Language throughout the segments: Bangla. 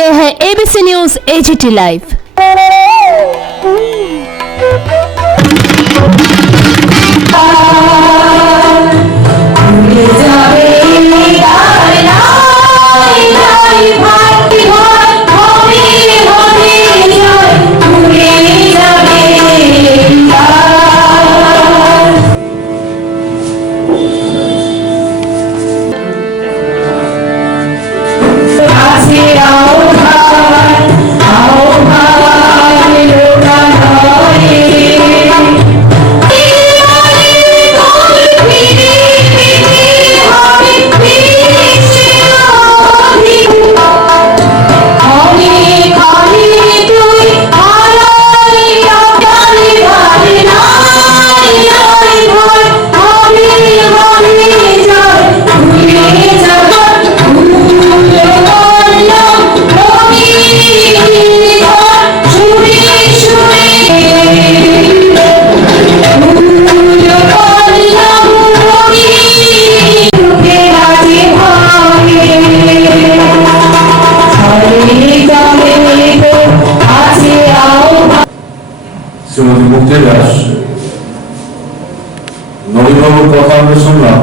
ये है ABC news AGT live. Shrimati মুক্তি দাস নবীনবাবুর কথা আমরা শুনলাম।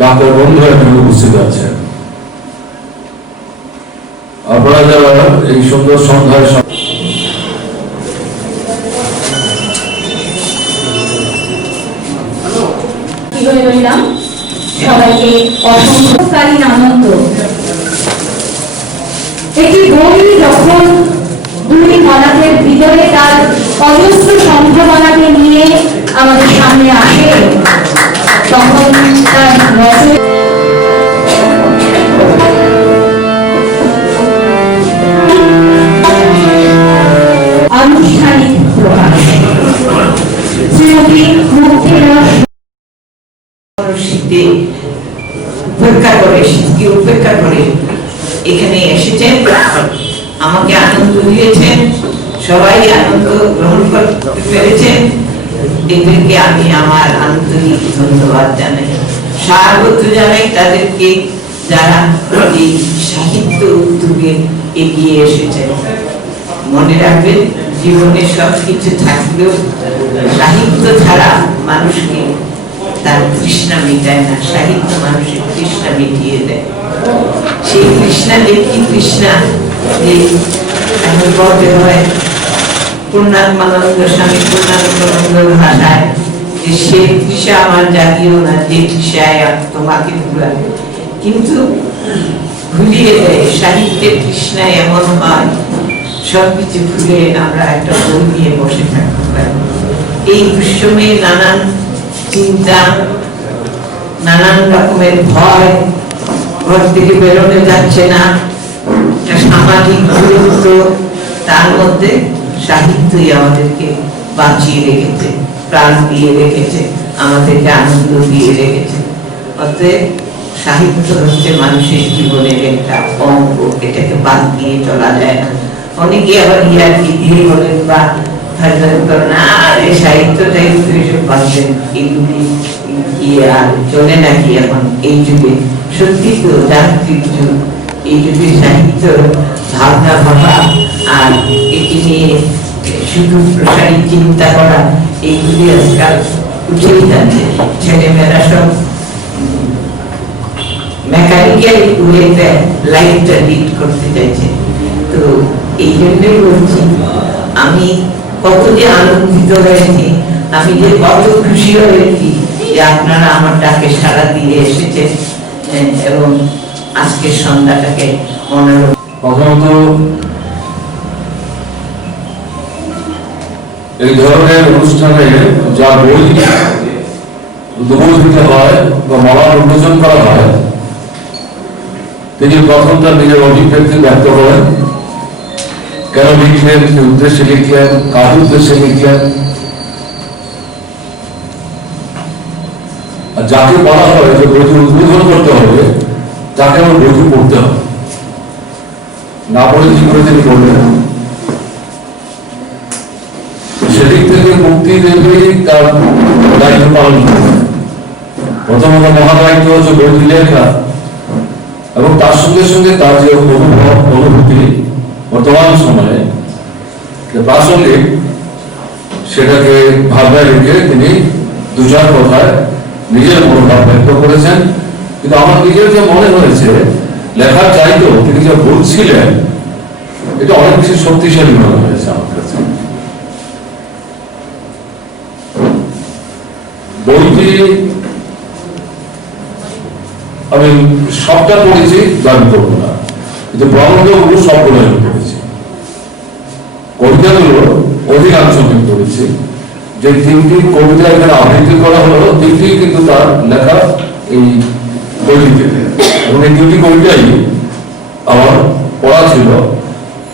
ডাক্তার বন্ধু এখানে উপস্থিত আছেন। আপনারা যারা এই সুন্দর সন্ধ্যায় সবাইকে অসংখ্যকালীন আনন্দ। একটি বই যখন দুই মনাদের ভিতরে তার অজস্র সম্ভাবনাকে নিয়ে আমাদের সামনে আসে, তখন তার আনুষ্ঠানিক প্রকাশ। শ্রীমতী মুক্তি দাস উপেক্ষা করে এখানে এসেছেন, আমাকে আনন্দ দিয়েছেন, সবাই আনন্দ গ্রহণ করতে পেরেছেন। এদেরকে আমি আমার আন্তরিক ধন্যবাদ জানাই, স্বাগত জানাই তাদেরকে যারা এই সাহিত্য উদ্যোগে এগিয়ে এসেছেন। মনে রাখবেন, জীবনে সবকিছু থাকলেও সাহিত্য ছাড়া মানুষকে তার তৃষ্ণা মিটায় না, সাহিত্য মানুষের তৃষ্ণা মিটিয়ে দেয়। সেই তৃষ্ণা দেখি তৃষ্ণা এখন বলতে হয় পূর্ণাত্মানন্দ স্বামী পূর্ণানন্দ ভাষায় যে সে তৃষা আমার জাগিও না, যে তৃষায় তোমাকে ভুলাবে। কিন্তু ভুলিয়ে দেয় সাহিত্যের তৃষ্ণায় এমন হয় সবকিছু ভুলে আমরা একটা বই নিয়ে বসে থাকতে পারি। এই দুঃসময়ে নানান চিন্তা, নানান রকমের ভয়, ঘর থেকে বেরোনো যাচ্ছে না, সামাজিক দূরত্ব, তার মধ্যে সাহিত্যই আমাদেরকে বাঁচিয়ে রেখেছে, প্রাণ দিয়ে রেখেছে, আমাদেরকে আনন্দ দিয়ে রেখেছে। অতএব সাহিত্য হচ্ছে মানুষের জীবনের একটা অঙ্গ, এটাকে বাদ দিয়ে চলা যায় না। অনেকে আবার ইয়ার্কি দিয়ে বলেন বা সাহিত্যটাই পাচ্ছেন, এগুলি আর চলে নাকি এখন এই যুগে? সত্যি তো যান্ত্রিক যুগ, এই যুগে সাহিত্য ভাবনা ভাবা আর এটি নিয়ে শুধু প্রসারী চিন্তা করা, এইগুলি আজকাল উঠেই যাচ্ছে। ছেলেমেয়েরা সব মেকানিক্যাল ওয়েতে লাইফটা লিড করতে চাইছে। তো এই জন্যই বলছি, আমি কত যে আনন্দিত হয়েছি, আমি যে কত খুশি হয়েছি যে আপনারা আমার ডাকে সাড়া দিয়ে এসেছেন এবং আজকের সন্ধ্যাটাকে মনোরম। প্রথমত এই ধরনের অনুষ্ঠানে যা বই উদ্বোধিত হয় বা মলার উন্মোচন করা হয়, তিনি প্রথম তার নিজের অভিব্যক্তি ব্যক্ত করেন। কেন লিখলেন, কি উদ্দেশ্যে লিখলেন, কার উদ্দেশ্যে লিখলেন, আর যাকে বলা হয় যে বইটি উদ্বোধন করতে হবে তাকে আমার বইটি পড়তে হবে, না পড়ে কি করে তিনি করবেন? সেদিক থেকে মুক্তি দেবী তার দায়িত্ব পালন করবে। প্রথমত মহাদায়িত্ব হচ্ছে বইটি লেখা এবং তার সঙ্গে সঙ্গে তার যে অনুভূতি বর্তমান সময়ে যে প্রাসঙ্গিক সেটাকে ভাবনায় রেখে তিনি দু চার কথায় নিজের মনোভাব ব্যক্ত করেছেন। কিন্তু আমার নিজের যে মনে হয়েছে লেখার চাইতেও তিনি যে বলছিলেন এটা অনেক বেশি শক্তিশালী মনে হয়েছে আমার কাছে। বইটি আমি সবটা পড়েছি দাবি করবো না, কিন্তু প্রবন্ধগুলো সবগুলো আমি পড়েছি। কবিতাগুলো অধিকাংশ আমি পড়েছি। যে তিনটি কবিতা এখানে আবৃত্তি করা হলো তিনটি কিন্তু তার লেখা এই বইটিতে, এবং এই দুটি কবিতাই আমার পড়া ছিল।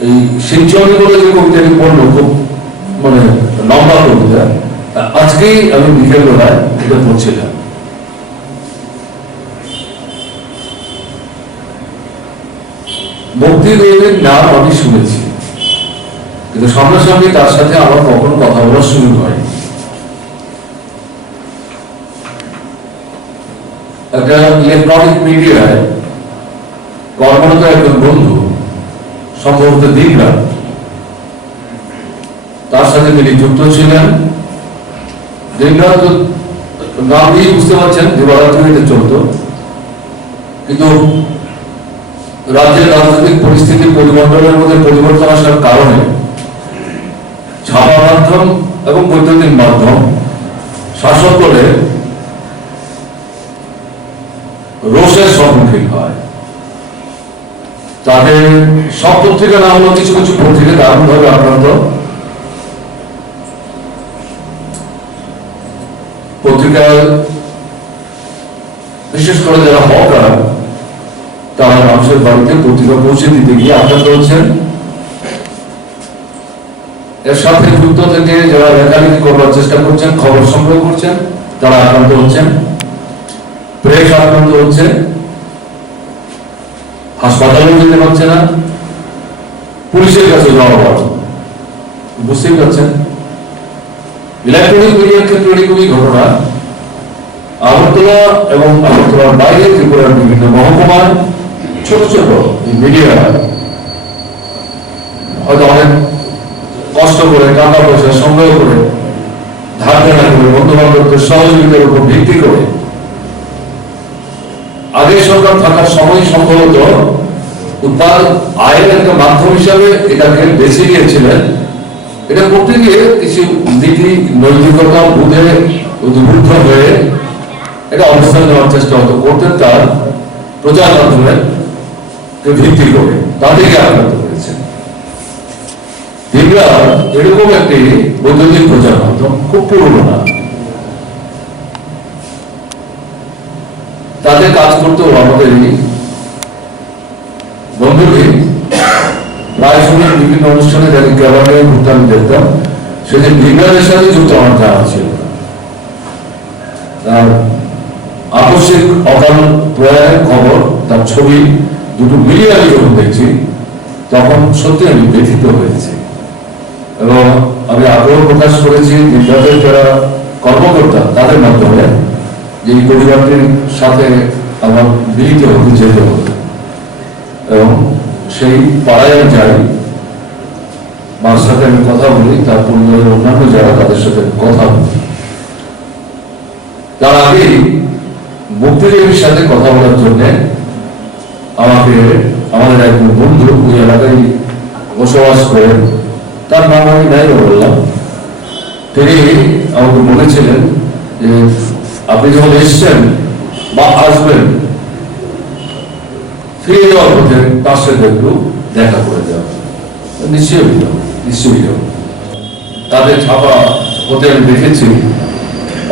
এই সিঞ্চনী বলে যে কবিতাটি পড়লো খুব মানে লম্বা কবিতা, আজকেই আমি বিকেল বেলায় এটা পড়ছিলাম। মুক্তিদেবের নাম আমি শুনেছি, কিন্তু সামনাসামনি তার সাথে আমার কখনো কথা বলার সুযোগ হয়নি। একটা ইলেকট্রনিক মিডিয়ায় কর্মরত একজন বন্ধু, সম্ভবত দিনরা, তার সাথে তিনি যুক্ত ছিলেন। দিনরা তো নাম দিয়ে বুঝতে পারছেন দিবারাত্রিতে চলত, কিন্তু রাজ্যের রাজনৈতিক পরিস্থিতি পরিমণ্ডলের মধ্যে পরিবর্তন আসার কারণে ছাপা মাধ্যম এবং বৈদ্যুতিক মাধ্যম শাসক দলে রোষের সম্মুখীন হয়। তাদের সব পত্রিকা না হলেও কিছু কিছু পত্রিকা দারুণভাবে আক্রান্ত। পত্রিকায় বিশেষ করে যারা হকার তারা মানুষের বাড়িতে পত্রিকা পৌঁছে দিতে গিয়ে আক্রান্ত হচ্ছেন। এর সাথে যুক্ত থেকে যারা লেখালেখি করবার চেষ্টা করছেন, খবর সংগ্রহ করছেন, তারা আক্রান্ত হচ্ছেন। প্রেস আক্রান্ত হচ্ছে, হাসপাতালেও যেতে পারছে না, পুলিশের কাছে যাওয়া বারণ। বুঝতেই পারছেন ইলেকট্রনিক মিডিয়ার ক্ষেত্রে খুবই ঘটনা। আগরতলা এবং আগরতলার বাইরে ত্রিপুরার বিভিন্ন মহকুমায় ছোট ছোট মিডিয়া হয়তো অনেক কষ্ট করে টাকা পয়সা সংগ্রহ করে ধার দেনা করে বন্ধু বান্ধবদের সহযোগিতার উপর ভিত্তি করে আগের সরকার থাকার সময় সম্ভবত উৎপাদন আয়ের একটা মাধ্যম হিসাবে এটাকে বেছে নিয়েছিলেন। এটা করতে গিয়ে কিছু নীতি নৈতিকতা বুঝে উদ্বুদ্ধ হয়ে এটা অবস্থান নেওয়ার চেষ্টা হতো করতেন তার প্রচার মাধ্যমে ভিত্তি করে, তাদেরকে আক্রান্ত করেছেন। দিনরা এরকম একটি বৈদ্যুতিক প্রচার মাধ্যম, খুব পুরনো না, তাদের কাজ করতেও আমাদের বন্ধুকে প্রায় সময় বিভিন্ন অনুষ্ঠানে যাকে ক্যাবারে ঘুরতে আমি দেখতাম, সে যে বিজ্ঞানের সাথে যুক্ত আমার জানা ছিল। তার আকস্মিক অকাল প্রয়াণের খবর, তার ছবি দুটো মিলিয়ে আমি যখন দেখছি তখন সত্যি আমি ব্যথিত হয়েছি, এবং আমি আগ্রহ প্রকাশ করেছি বিজ্ঞানের যারা কর্মকর্তা তাদের মাধ্যমে যে এই পরিবারটির সাথে আমার মিলিত হতে যেতে হতো, এবং সেই পাড়ায় আমি যাই, মার সাথে আমি কথা বলি, তার পরিবারের অন্যান্য যারা তাদের সাথে কথা বলি। তার আগে মুক্তিদেবীর সাথে কথা বলার জন্য আমাকে আমাদের একজন বন্ধু ওই এলাকায় বসবাস করেন, তার নাম আমি নাই বললাম, তিনি আমাকে বলেছিলেন যে আপনি যখন এসছেন বা আসবেন ফিরে যাওয়ার পথে তার সাথে একটু দেখা করে যাও। নিশ্চয়ই যাও, নিশ্চয়ই যাও। তাদের ছাপা হতে আমি দেখেছি।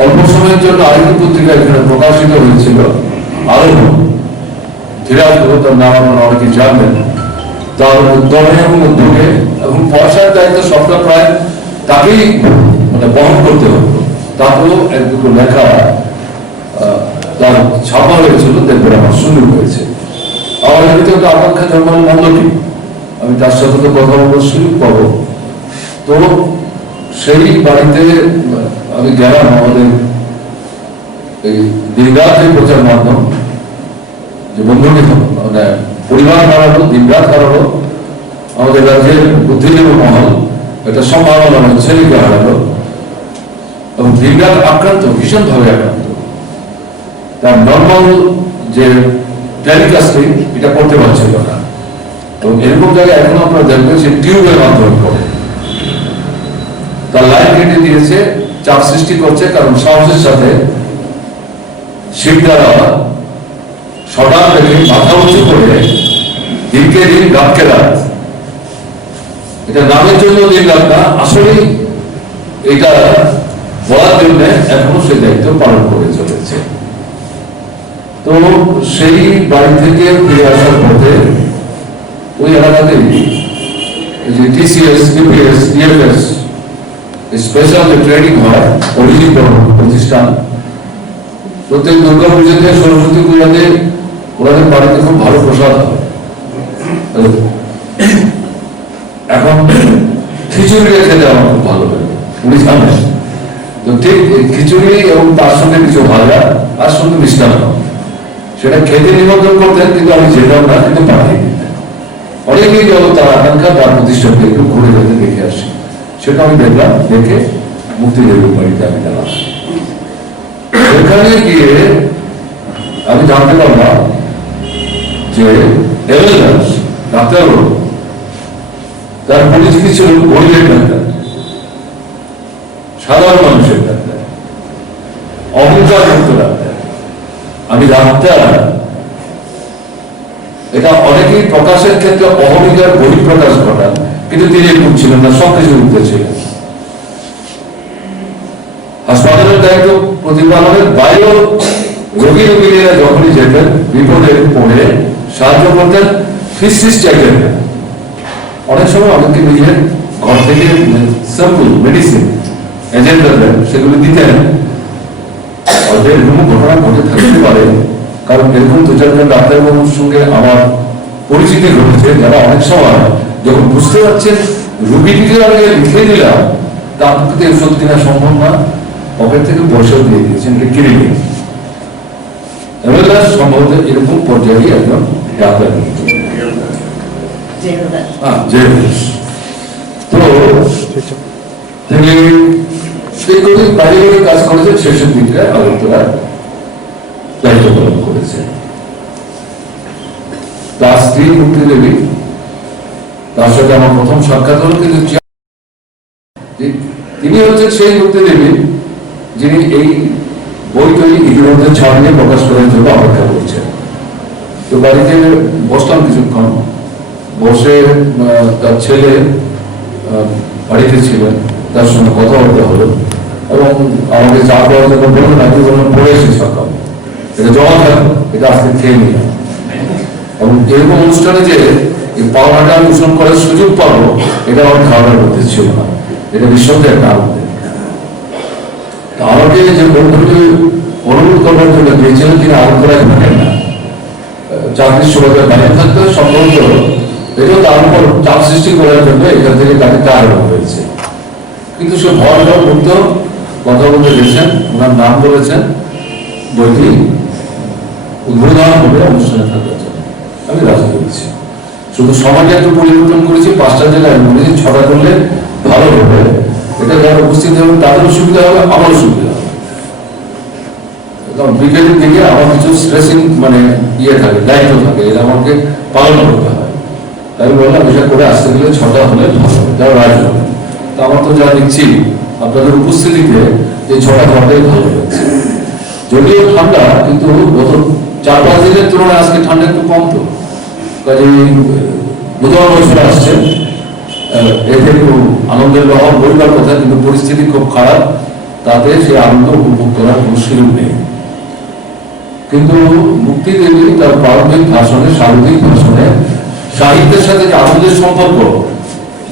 অল্প সময়ের জন্য আরেকটি পত্রিকা এখানে প্রকাশিত হয়েছিল, আরো ধীরাজপুর, তার নাম আপনারা অনেকে জানবেন। তার উদ্যমে এবং উদ্যোগে এবং পয়সার দায়িত্ব সবটা প্রায় তাকেই মানে বহন করতে হতো। তাতেও এক দুটো লেখা তার ছাপা হয়েছিল, দেখবেন আমার শুরু হয়েছে। আমার এমনিতে একটা আকাঙ্ক্ষা জন্মানো মন্দ কি, আমি তার সাথে তো কথা বলার সুযোগ পাবো। তো সেই বাড়িতে আমি গেলাম, আমাদের এই দিনরাত যে প্রচার মাধ্যম যে বন্ধুটি মানে পরিবার হারালো, দিনরাত হারালো, আমাদের রাজ্যের বুদ্ধিজীবী মহল একটা সম্ভাবনা ছেলেকে হারালো এবং দীর্ঘাত আক্রান্ত, ভীষণভাবে আক্রান্ত। তার নর্মাল যে টেলিকাস্টিং এটা করতে পারছিল না, এবং এরকম জায়গায় এখন আপনারা দেখবেন সে টিউবের মাধ্যমে করে তার লাইন কেটে দিয়েছে, চাপ সৃষ্টি করছে। কারণ সাহসের সাথে শিবদারা সদান রেখে মাথা উঁচু করে দিনকে দিন রাতকে রাত, এটা নামের জন্য দিন রাত না, আসলে এটা বলার জন্য এখনো সেই দায়িত্ব পালন করে চলেছে। তো সেই বাড়ি থেকে ফিরে আসার পথে ওই এলাকাতেই যে টিসিএস, টিপিএস, ডিএফএস স্পেশাল যে ট্রেনিং হয় অরিজিন প্রতিষ্ঠান, প্রত্যেক দুর্গা পুজোতে, সরস্বতী পূজাতে ওনাদের বাড়িতে খুব ভালো প্রসাদ হয়। এখন খিচুড়ি খেতে আমার খুব ভালো লাগে, উনি জানেন তো। ঠিক খিচুড়ি এবং তার সঙ্গে কিছু ভাজা আর সঙ্গে মিষ্টান্ন, সেটা খেতে নিমন্ত্রণ করতেন, কিন্তু আমি যেতাম না, কিন্তু পাঠিয়ে দিতেন। অনেকেই গেল তার আকাঙ্ক্ষা, তার প্রতিষ্ঠানকে একটু ঘুরে যেতে দেখে আসি। সেটা আমি দেখলাম, দেখে মুক্তিদেবীর বাড়িতে আমি গেলাম। সেখানে গিয়ে আমি জানতে পারলাম যে এভেলেন্স ডাক্তারবাবু তার পরিচিতি ছিল গরিবের ডাক্তার, সাধারণ মানুষের ডাক্তার, অহংকার মুক্ত ডাক্তার। আমি ডাক্তার, এটা অনেকেই প্রকাশের ক্ষেত্রে অহমিকার বহিঃপ্রকাশ ঘটান, কিন্তু তিনি এরকম ছিলেন না, সবকিছু উঠতে ছিলেন। হাসপাতালের দায়িত্ব প্রতিপালনের বাইরেও রোগীরা যখনই যেতেন, বিপদে পড়ে সাহায্য করতেন, ফিস চাইতেন না। অনেক সময় অনেকে নিজের ঘর থেকে স্যাম্পল মেডিসিন এজেন্ডা দেন, সেগুলো দিতেন। এরকম ঘটনা ঘটে থাকতে পারে, কারণ এরকম দু চারজন ডাক্তারবাবুর সঙ্গে আমার পরিচিতি ঘটেছে, যারা অনেক সময় যখন বুঝতে পারছেন রুগীটিকে আমি লিখে দিলাম, তা আপনাকে ওষুধ কেনা সম্ভব না, পকেট থেকে পয়সাও দিয়ে দিয়েছেন, এটা কিনে নিয়ে সম্ভবত এরকম পর্যায়ে একজন ডাক্তার। তো তিনি বাইরে কাজ করেছেন, শেষের দিকটা আগরতলার দায়িত্ব পালন করেছেন। তার স্ত্রী মুক্তিদেবী, তার সাথে আমার প্রথম সাক্ষাৎ হল। কিন্তু তিনি হচ্ছেন সেই মুক্তিদেবী যিনি এই বই তৈরি ইতিমধ্যে ছাড়িয়ে প্রকাশ করার জন্য অপেক্ষা করছেন। তো বাড়িতে বসলাম কিছুক্ষণ, বসে তার ছেলে বাড়িতে ছিলেন, তার সঙ্গে কথাবার্তা হলো এবং আমাকে চা করার জন্য বললো, নাকি বললাম পড়ে এসে সকাল, এটা জমা থাকলো, এটা আজকে খেয়ে নিলাম। এবং এরকম অনুষ্ঠানে যে এই পাওনাটা অনুসরণ করার সুযোগ পাবো, এটা আমার খাওয়ার মধ্যে ছিল না, এটা নিঃসন্দেহে একটা আনন্দের। আমাকে যে বন্ধুটি অনুরোধ করবার জন্য দিয়েছিলেন, তিনি আগরতলায় থাকেন না, চাকরির সুবাদে বাইরে থাকতে সম্ভবত এটাও তার উপর চাপ সৃষ্টি করার জন্য এখান থেকে তাকে টায়ার হয়েছে। কিন্তু সে ভয় মুক্ত কথা বলতে গেছেন, ওনার নাম বলেছেন, বইটি উদ্বোধন হবে অনুষ্ঠানে থাকার জন্য। আমি রাজি করেছি, শুধু সমাজে একটু পরিবর্তন করেছি, 5টা জায়গায় বলেছি 6টা করলে ভালো হবে। এটা যারা উপস্থিত হবে তাদেরও সুবিধা হবে, আমারও সুবিধা হবে। বিকেলের দিকে আমার কিছু স্ট্রেসিং থাকে, দায়িত্ব থাকে, এটা আমাকে পালন করতে হয়। তাই বললাম এটা করে আসতে গেলে 6টা হলে ভালো হবে, যারা রাজি হবে। তা আমার তো যা দেখছি আপনাদের উপস্থিতিতে এই 6টা ঘন্টাই ভালো হয়েছে। যদিও ঠান্ডা, কিন্তু গত 4-5 দিনের তুলনায় আজকে ঠান্ডা একটু কম। তো কাজে বুধবার বছর আসছে, এতে একটু আনন্দের লহর বইবার কথা, কিন্তু পরিস্থিতি খুব খারাপ, তাতে সেই আনন্দ উপভোগ করার কোনো সুযোগ নেই। কিন্তু মুক্তিদেবী তার প্রারম্ভিক ভাষণে, স্বাগতিক ভাষণে সাহিত্যের সাথে যে আনন্দের সম্পর্ক,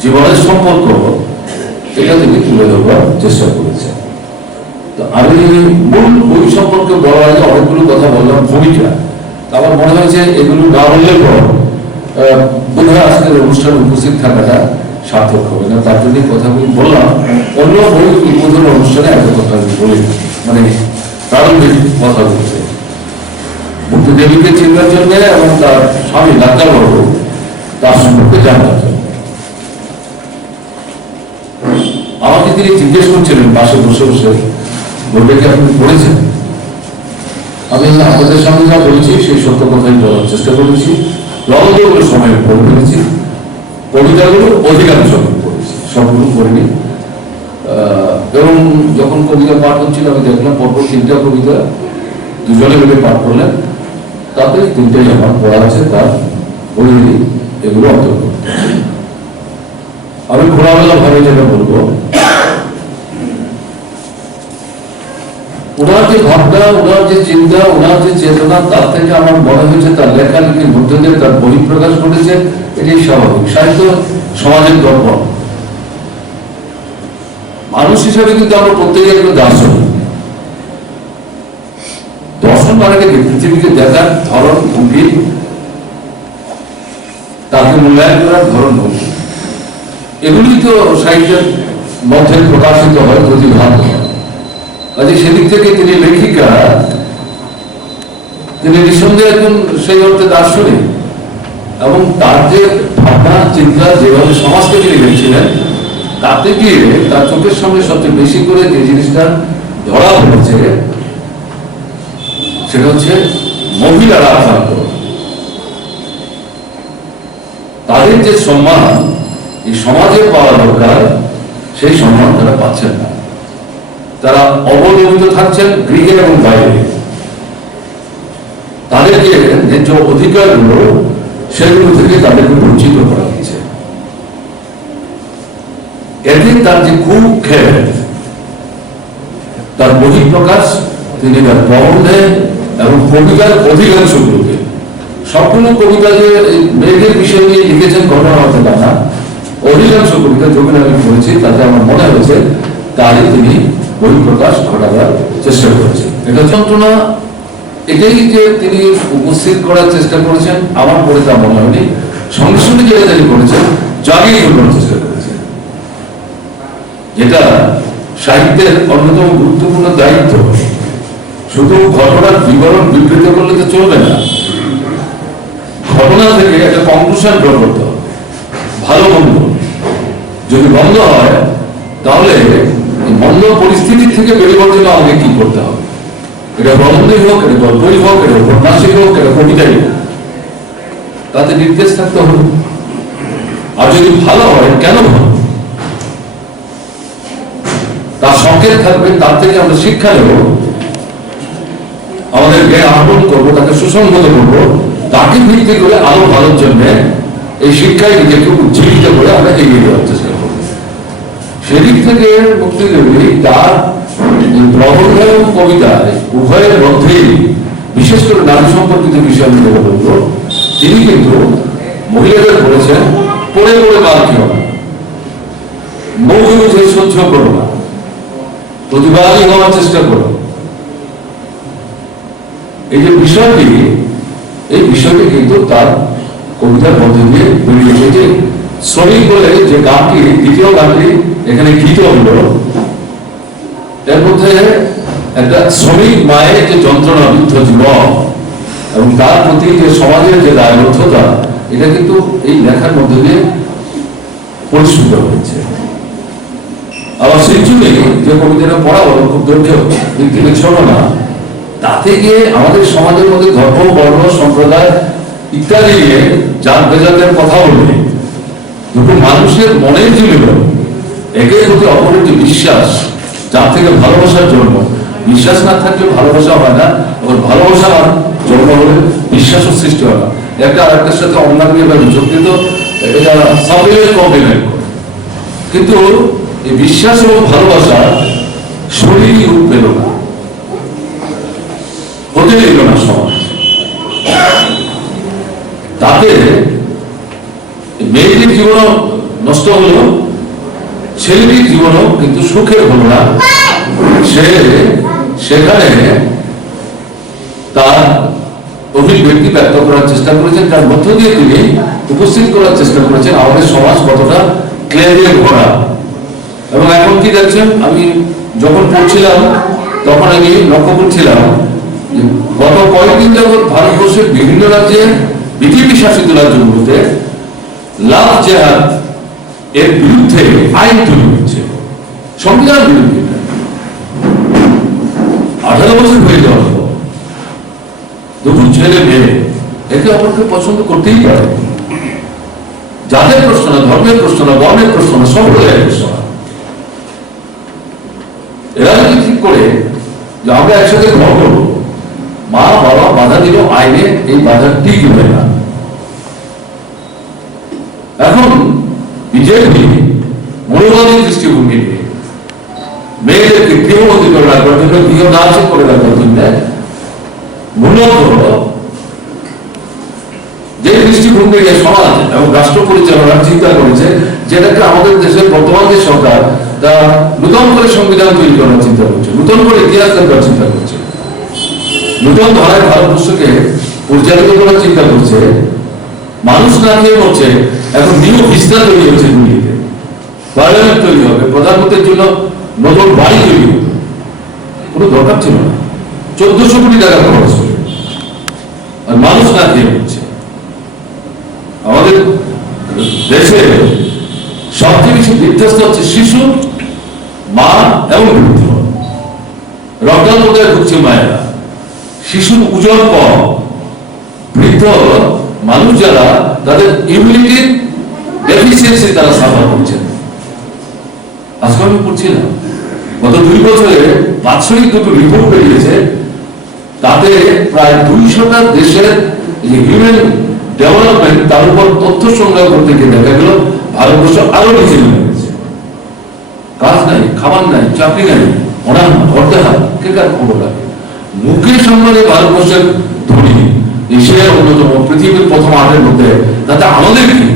জীবনের সম্পর্ক, এটা তিনি তুলে ধরবার চেষ্টা করেছেন। তো আমি মূল বই সম্পর্কে বলার আগে অনেকগুলো কথা বললাম, ভূমিকা। আমার মনে হয়েছে এগুলো না বললে পর বোধহয় আজকের অনুষ্ঠানে উপস্থিত থাকাটা সার্থক হবে না, তার জন্য কথাগুলি বললাম। অন্য বই উদ্বোধন অনুষ্ঠানে এত কথা আমি বলি, প্রারম্ভিক কথা বলতে মুক্তিদেবীকে চিনবার জন্য এবং তার স্বামী ডাক্তারবাবু তার সম্পর্কে জানবার জন্য। তিনি জিজ্ঞেস করছিলেন পাশে বসে বসে, বইটা কি আপনি পড়েছেন? আমি আপনাদের সামনে যা বলেছি সেই সত্য কথাই বলার চেষ্টা করেছি। লম্বগুলো সময় পড়ে ফেলেছি, কবিতাগুলো অধিকাংশ পড়েছি, সবগুলো পড়িনি। এবং যখন কবিতা পাঠ হচ্ছিল আমি দেখলাম পরপর 3টা কবিতা দুজনে মিলে পাঠ করলেন, তাতে 3টাই আমার পড়া আছে, তার বই এগুলো অন্তর্ভুক্ত। আমি খোলামেলা ভাবে যেটা বলবো, ওনার যে ভাবনা, ওনার যে চিন্তা, ওনার যে চেতনা, তার থেকে আমার মনে হয়েছে তার লেখালেখির মধ্যে দিয়ে তার বহিঃপ্রকাশ ঘটেছে। এটাই স্বাভাবিক। সাহিত্য সমাজের দর্পণ। মানুষ হিসাবে কিন্তু আমরা প্রত্যেকে একজন দার্শনিক। দর্শন মানে কি? পৃথিবীকে দেখার ধরন, ভঙ্গি, তাকে মূল্যায়ন করার ধরন, ভঙ্গি, এগুলি তো সাহিত্যের মধ্যে প্রকাশিত হয়, প্রতিভাব হয়। কাজে সেদিক থেকে তিনি লেখিকা, তিনি নিঃসন্দেহে একজন সেই অর্থে দার্শনিক। এবং তার যে ভাবনা চিন্তা, যেভাবে সমাজকে তিনি দেখছিলেন, তাতে গিয়ে তার চোখের সামনে সবচেয়ে বেশি করে যে জিনিসটা ধরা পড়েছে সেটা হচ্ছে মহিলারা আক্রান্ত। তাদের যে সম্মান এই সমাজে পাওয়া দরকার, সেই সম্মান তারা পাচ্ছেন না। তারা অবলম্বিত থাকছেন গৃহে এবং বাইরে। তাদের যে ন্যায্য অধিকারগুলো, সেগুলো থেকে তাদেরকে বঞ্চিত করা হয়েছে। এদিন তার যে কুক্ষেপ, তার বহিঃপ্রকাশ তিনি তার প্রবন্ধে এবং কবিতার অধিকাংশগুলোকে, সবগুলো কবিতা যে মেয়েদের বিষয় নিয়ে লিখেছেন ঘটনা হতে পারে না, অধিকাংশ কবিতা যখন আমি পড়েছি তাতে আমার মনে হয়েছে তারই তিনি বহিঃপ্রকাশ ঘটাবার চেষ্টা করেছেন। এটা যন্ত্রণা, এটাই যে তিনি উপস্থিত করার চেষ্টা করেছেন আমার পরে তা মনে হয়নি। সঙ্গে সঙ্গে যেটা তিনি করেছেন, জাগিয়ে তোলার চেষ্টা করেছেন, যেটা সাহিত্যের অন্যতম গুরুত্বপূর্ণ দায়িত্ব। শুধু ঘটনার বিবরণ বিবৃত করলে তো চলবে না, ঘটনা থেকে একটা কনক্লুশন ড্র করতে হবে। ভালো মন্দ যদি বন্ধ হয়, তাহলে মন্দ পরিস্থিতি থেকে বেরোবার জন্য আমাকে কি করতে হবে? এটা প্রবন্ধই হোক, এটা গল্পই হোক, এটা উপন্যাসই হোক, এটা কবিতাই হোক, তাতে নির্দেশ থাকতে হবে। আর যদি ভালো হয়, কেন ভালো, তার সংকেত থাকবে, তার থেকে আমরা শিক্ষা নেব, আমাদের জ্ঞান আহরণ করবো, তাকে সুসংহত করবো, তাকে ভিত্তি করে আরো ভালোর জন্য এই শিক্ষায় নিজেকে উজ্জীবিত করে আমরা এগিয়ে যাওয়ার চেষ্টা করবো। সেদিক থেকে মুক্তিদেবী তার প্রবন্ধ এবং কবিতায় উভয়ের মধ্যেই, বিশেষ করে নারী সম্পর্কিত বিষয় আমি যেটা বলবো, তিনি কিন্তু মহিলাদের বলেছেন পড়ে পড়ে বার কি হবে, মৌখে বুঝে সহ্য করো না, প্রতিবাদী হওয়ার চেষ্টা করো। এই যে বিষয়টি, এই বিষয়টি কিন্তু তার কবিতার মধ্যে দিয়ে বেরিয়ে এসেছে। শ্রমিক বলে যে গানটি, দ্বিতীয় গানটি এখানে গীত হলো, এর মধ্যে একটা শ্রমিক মায়ের যে যন্ত্রণা, বিদ্ধ জীবন এবং তার প্রতি যে সমাজের যে দায়বদ্ধতা, এটা কিন্তু এই লেখার মধ্যে দিয়ে পরিস্ফুট হয়েছে। আবার সেঞ্চুরি যে কবিতাটা পড়া হলো, খুব দৈর্ঘ্য দিক থেকে ছোট না, তাতে গিয়ে আমাদের সমাজের মধ্যে ধর্ম, বর্ণ, সম্প্রদায় ইত্যাদি নিয়ে জাত বেজাতের কথা বলবে, দুটো মানুষের মনের জুড়ে একের প্রতি অপরের যে বিশ্বাস, যার থেকে ভালোবাসার জন্ম, বিশ্বাস না থাকলে ভালোবাসা হয় না, আবার ভালোবাসা জন্ম হলে বিশ্বাসও সৃষ্টি হয় না। একটা আরেকটার সাথে অঙ্গাঙ্গিভাবে যুক্ত, এটা সাবলীল কম্বিনেট। কিন্তু এই বিশ্বাস এবং ভালোবাসা শরীরই রূপ পেল না, হতে দিল না সমাজ। তাতে মেয়েটির জীবনও নষ্ট হলো, ছেলেটির জীবনও কিন্তু সুখের হলো না। সেখানে তার অভিব্যক্তি ব্যক্ত করার চেষ্টা করেছেন, তার মধ্য দিয়ে তিনি উপস্থিত করার চেষ্টা করেছেন আমাদের সমাজ কতটা ক্লে দিয়ে ভরা। এবং এখন কি দেখছেন, আমি যখন পড়ছিলাম তখন আমি লক্ষ্য করছিলাম গত কয়েকদিন যাবৎ ভারতবর্ষের বিভিন্ন রাজ্যে, বিজেপি শাসিত রাজ্যগুলোতে লাভ জেহাদ এর বিরুদ্ধে আইন তৈরি হচ্ছে। সংবিধান বিরোধী। 18 বছর হয়ে যাওয়ার পর দুটো ছেলে মেয়ে একে অপরকে পছন্দ করতেই পারে। জাতের প্রশ্ন না, ধর্মের প্রশ্ন না, বর্ণের প্রশ্ন না, সম্প্রদায়ের প্রশ্ন না। এরা যদি ঠিক করে যে আমরা একসাথে ঘর করবো, মা বাবা বাধা দিল, আইনে এই বাধা ঠিক হয় না। এখন বিজেপি মৌলবাদী দৃষ্টিভঙ্গি নিয়ে মেয়েদেরকে গৃহবন্দী করে রাখবার জন্য, গৃহ নাচ করে রাখবার জন্য মূলত যে দৃষ্টিভঙ্গি সমাজ এবং রাষ্ট্র পরিচালনার চিন্তা করেছে, যেটাকে আমাদের দেশের বর্তমান যে সরকার তা নতুন করে সংবিধান তৈরি করার চিন্তা করছে, নতুন করে ইতিহাস দেখার চিন্তা করছে, নতুন ধারায় ভারতবর্ষকে পরিচালিত করার চিন্তা করছে। মানুষ না খেয়ে মরছে, এখন নিউ ভিস্তা তৈরি হচ্ছে দুনিয়াতে, পার্লামেন্ট তৈরি হবে, প্রধানমন্ত্রীর জন্য নতুন বাড়ি তৈরি হবে। কোনো দরকার ছিল না, 1400 কোটি টাকা খরচ হবে, আর মানুষ না খেয়ে মরছে। আমাদের দেশে সবচেয়ে বেশি বিধ্বস্ত হচ্ছে শিশু, মা এবং বৃদ্ধ। লকডাউন কোথায় ঢুকছে মায়েরা, শিশুর ওজন কম, বৃদ্ধ মানুষ যারা তাদের ইমিউনিটির ডেফিসিয়েন্সি তারা সাফার করছেন। আজকে আমি পড়ছিলাম গত 2 বছরে বাৎসরিক দুটো রিপোর্ট বেরিয়েছে, তাতে প্রায় 200টা দেশের হিউম্যান ডেভেলপমেন্ট তার উপর তথ্য সংগ্রহ করতে গিয়ে দেখা গেল ভারতবর্ষ আরো নিচে নেমে গেছে। কাজ নাই, খাবার নাই, চাকরি নাই, অনাম করতে হয়, কে কার খবর লাগে। মুকেশ আম্বানি ভারতবর্ষের ধনী, এশিয়ার অন্যতম, পৃথিবীর প্রথম 8 মধ্যে, তাতে আমাদের কি?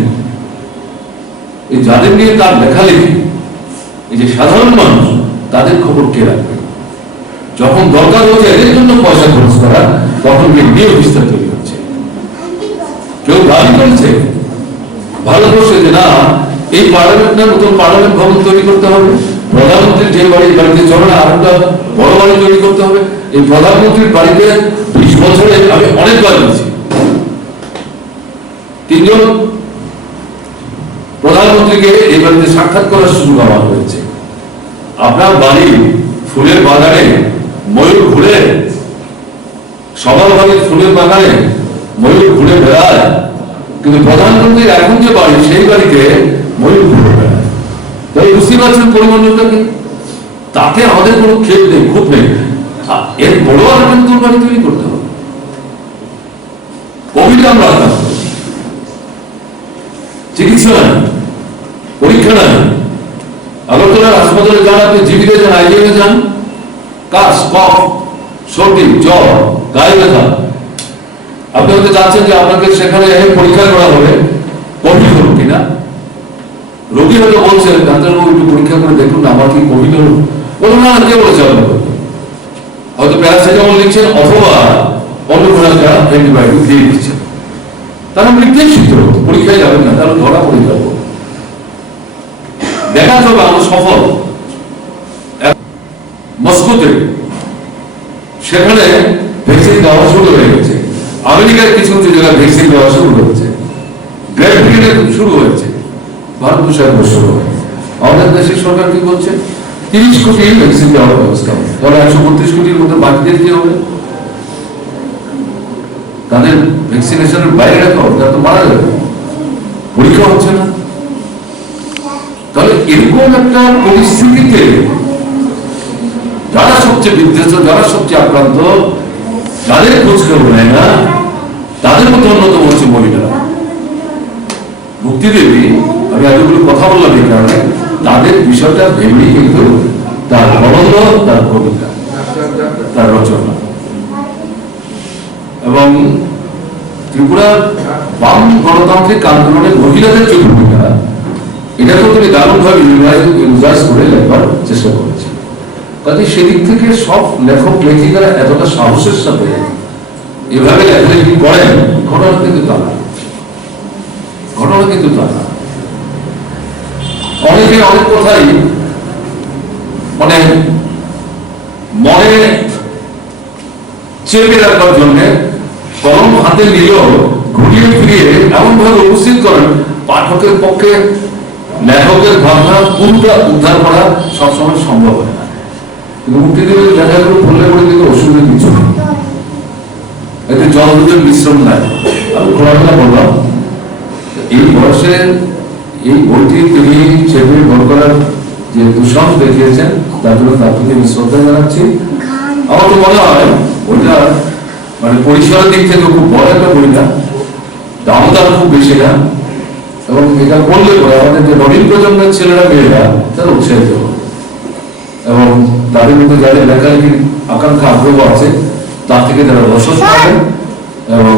এই যাদের নিয়ে তার লেখালেখি, এই যে সাধারণ মানুষ, তাদের খবর কে রাখবে? যখন দরকার হচ্ছে এদের জন্য পয়সা খরচ করা, তখন নিয়ে বিস্তার তৈরি হচ্ছে। কেউ দাবি করেছে ভারতবর্ষে যে না, এই পার্লামেন্ট না, নতুন পার্লামেন্ট ভবন তৈরি করতে হবে, প্রধানমন্ত্রীর যে বাড়িতে চলে না, আরেকটা বড় বাড়ি তৈরি করতে হবে। এই প্রধানমন্ত্রীর বাড়িতে 20 বছরে আমি অনেকবার গেছি, 3 জন প্রধানমন্ত্রীকে এই বাড়িতে সাক্ষাৎ করার সুযোগ আমার হয়েছে। আপনার বাড়ি ফুলের বাগানে ময়ূর ঘুরে, সবার বাড়ির ফুলের বাগানে ময়ূর ঘুরে বেড়ায়, কিন্তু প্রধানমন্ত্রীর এখন যে বাড়ি, সেই বাড়িতে ময়ূর ঘুরে বেড়ায়। তাই বুঝতে পারছেন পরিমণ্ডলটাকে? তাতে আমাদের কোনো ক্ষেপ নেই, খুব নেই। এর বড় আর নতুন বাড়ি তৈরি করতে হবে। কোভিড আমরা চিকিৎসা নাই, পরীক্ষা নাই। আগরতলার হাসপাতালে যান, আপনি জিবিতে যান, আইজিএমে যান, কাশ, কফ, সর্দি, জ্বর, গায়ে ব্যথা, আপনি হয়তো যাচ্ছেন যে আপনাকে সেখানে পরীক্ষা করা হবে কোভিড হল কিনা। রোগী হয়তো বলছেন, ডাক্তারবাবু একটু পরীক্ষা করে দেখুন না, আমার কি কোভিড হল? বলুন না, কে বলেছে আপনাকে? হয়তো প্যারাসিটামল লিখছেন, অথবা অন্য কোনো একটা অ্যান্টিবায়োটিক দিয়ে দিচ্ছেন। তারা নির্দেশিত পরীক্ষায় যাবেন না, তাহলে ধরা পড়ে যাবো। দেখা যাবে আমরা সফল। মস্কোতে সেখানে ভ্যাকসিন দেওয়া শুরু হয়ে গেছে, আমেরিকার কিছু কিছু জায়গায় ভ্যাকসিন দেওয়া শুরু হয়েছে, গ্রেট ব্রিটেনে শুরু হয়েছে, ভারতবর্ষে শুরু হয়েছে। আমাদের দেশের সরকার কি বলছে? 30 কোটি ভ্যাকসিন দেওয়ার ব্যবস্থা। তাহলে 132 কোটির মধ্যে বাকিদের কি হবে? তাদের ভ্যাকসিনেশনের বাইরে রাখা হবে, তারা তো মারা যাবে, পরীক্ষা হচ্ছে না। তাহলে এরকম একটা পরিস্থিতিতে যারা সবচেয়ে বিধ্বস্ত, যারা সবচেয়ে আক্রান্ত, যাদের খোঁজ খবর নেয় না, তাদের মধ্যে অন্যতম হচ্ছে মহিলারা। মুক্তিদেবী, আমি এতগুলো কথা বললাম এই কারণে, তাদের বিষয়টা ভেবেই কিন্তু তার প্রবন্ধ, তার কবিতা, তার রচনা। এবং ত্রিপুরার বাম গণতান্ত্রিক আন্দোলনের মহিলাদের যে ভূমিকা, এটাকেও তিনি দারুণভাবে ইউজাইজ করে লেখবার চেষ্টা করেছে। কাজে সেদিক থেকে সব লেখক লেখিকারা এতটা সাহসের সাথে এভাবে লেখালেখি করেন, ঘটনা কিন্তু তা না। ঘটনা কিন্তু তা না। অনেকে অনেক কথাই মানে মনে চেপে রাখবার জন্য কলম হাতে নিলেও ঘুরিয়ে ফিরিয়ে এমন ভাবে উপস্থিত করেন, পাঠকের পক্ষে লেখকের ভাবনা পুরোটা উদ্ধার করা সবসময় সম্ভব হয় না, কিন্তু মুক্তিদেবের লেখাগুলো পড়লে পড়ে কিন্তু অসুবিধা কিছু নেই, এতে জল দুধের মিশ্রণ নাই। আমি খোলামেলা বললাম, এই বয়সে এই বইটি তিনি ছেপে বড় করার যে দুঃসাহস দেখিয়েছেন তার জন্য তার প্রতি আমি শ্রদ্ধা জানাচ্ছি। আমার তো মনে হয় ওইটা মানে পরিসরের দিক থেকে খুব বড় একটা বই না, দামদার খুব বেশি না, এবং এটা বললে পরে আমাদের যে নবীন প্রজন্মের ছেলেরা মেয়েরা তারা উৎসাহিত হবে, এবং তাদের মধ্যে যাদের লেখালেখির আকাঙ্ক্ষা আগ্রহ আছে তার থেকে যারা রসদ পাবেন, এবং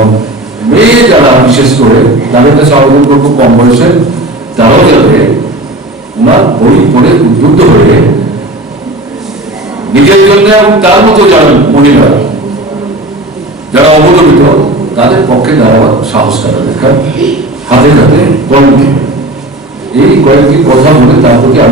মেয়ে যারা বিশেষ করে তাদের কাছে আবেদন করবো কম বয়সে তারাও যাবে ওনার বই পড়ে উদ্বুদ্ধ হয়ে নিজের জন্য এবং তার মতো যারা মহিলা যারা অবদমিত তাদের পক্ষে দাঁড়াবার সাহস করা দেখা হাতে হাতে কলম। এই কয়েকটি কথা বলে তার প্রতি